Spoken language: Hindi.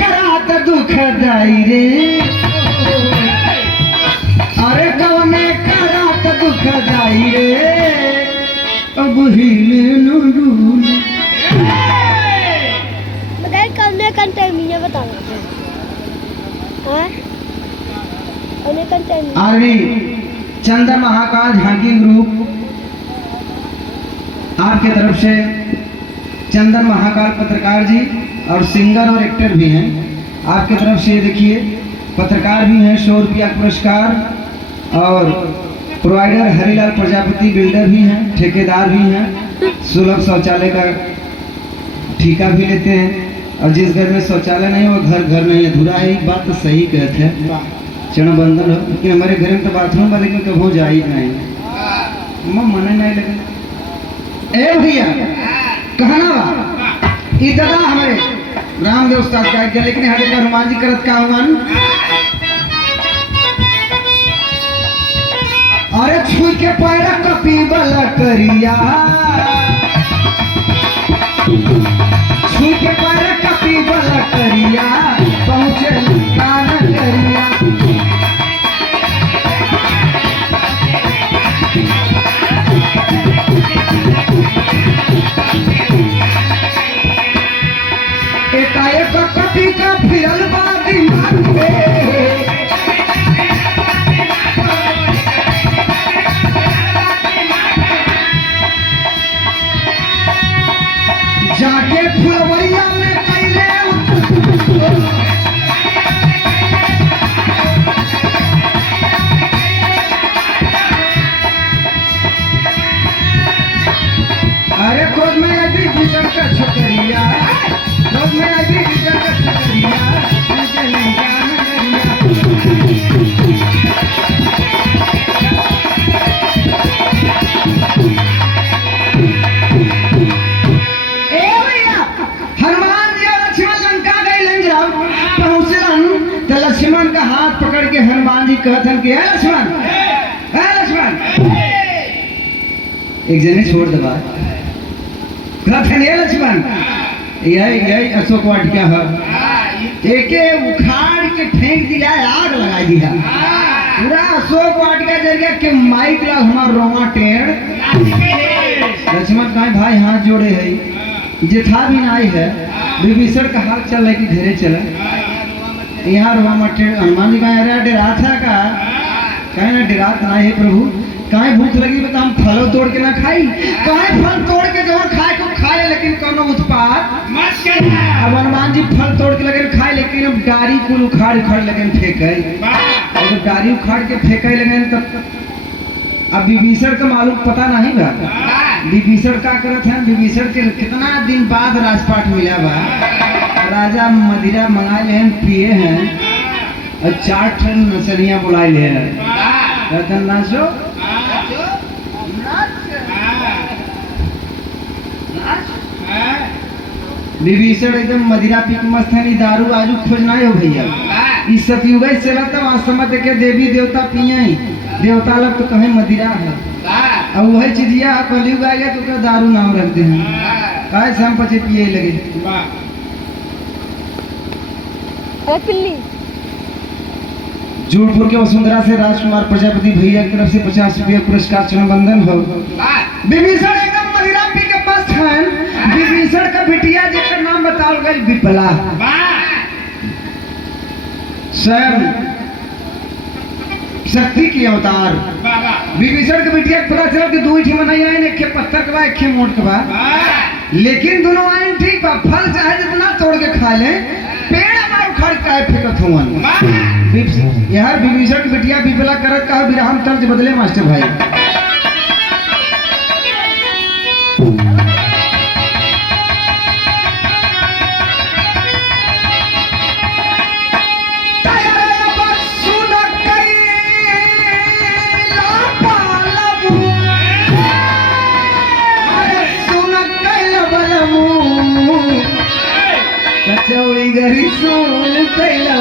करात दुखदाई रे अरे कौने करात दुखदाई रे अब हिले नूडूल बताइए कौने कंटे मुझे बताना हाँ कौने कंटे आरवी चंदन महाकाल झांकी ग्रुप आपके तरफ से चंदन महाकाल पत्रकार जी और सिंगर और एक्टर भी हैं आपके तरफ से। देखिए पत्रकार भी हैं, 100 रुपया पुरस्कार और प्रोवाइडर हरिलाल प्रजापति बिल्डर भी हैं, ठेकेदार भी हैं, सुलभ शौचालय का ठेका भी लेते हैं और जिस घर में शौचालय नहीं वो घर घर नहीं अधूरा है। एक बात तो सही कहते हैं चरण बंधन हो कि हमारे घर में तो बाथरूम है लेकिन कभी जा ही नहीं मने नहीं लगे। ए भैया कहना बा ई दादा हमारे रामदेव उस्ताद का क्या लेकिन हरे का हनुमान जी करत का हनुमान अरे छुई के पैरा कपी बला करिया छुई के पैरा कपी बला करिया पहुंचे कान करिया एकाएक कपी का फिरल बा दिमाग में जाके फुलवरिया में कैले अरे क्रोध में अभी भीतर का छकरिया क्रोध में अभी भीतर का छकरिया मुझे नहीं जान लक्ष्मण का हाथ पकड़ के हनुमान जी कहते कि लक्ष्मण लक्ष्मण एक जने छोड़ दबा कहते लक्ष्मण यही अशोक वाटिका है एके उखाड़ के फेंक दिया आग लगा दिया पूरा अशोक वाटिका जरिया के माइक ला हमार रोमा टेढ़। लक्ष्मण कहा भाई हाथ जोड़े है जेठा भी नहीं है विभीषण का हाथ चल रहा कि घरे चला यहाँ रुआ मटे हनुमान जी कहा अरे डेरात है का कहे ना डेरात ना है प्रभु कहे भूख लगी तो हम फलों तोड़ के ना खाई कहे फल तोड़ के जब खाए को खाए लेकिन कोनो उत्पाद मत करना। अब हनुमान जी फल तोड़ के लगे खाए लेकिन अब डारी कुल उखाड़ उखाड़ लगे फेंके और जब डारी उखाड़ के फेंके लगे तब अब विभीषण का मालूम पता नहीं बा विभीषण का करत है विभीषण के कितना दिन बाद राजपाट मिला बा राजा मदिरा मंगा ले हैं पिए हैं और 4 ठन नचनिया बुलाए ले हैं रतन नाचो विभीषण एकदम मदिरा पी के मस्त है दारू आजू खोजना हो भैया इस सतयुग से चलता वहाँ समय के देवी देवता पिए ही देवता लोग तो कहीं मदिरा है और वही चीजिया कलयुग आ गया तो क्या दारू नाम रखते हैं काहे से हम पचे पिए लगे। जोधपुर के वसुंधरा से राजकुमार प्रजापति भैया की तरफ से 50 रुपया पुरस्कार चरणबंदन हो। विभीषण एकदम मदिरा पी के पास है विभीषण का बिटिया जिसका नाम बताओ गई विपला स्वयं शक्ति की अवतार। विभीषण के बिटिया पता चला कि 2 ही नहीं आए एक पत्थर के बाद एक मोट के बाद लेकिन दोनों आए ठीक बा फल चाहे जितना तोड़ के खा ले पेड़ उखाड़ के फेंकत हुवन। यार विभीषण की बिटिया विपला करत का विराम तर्ज बदले मास्टर भाई कचौड़ी गरी सोन कैला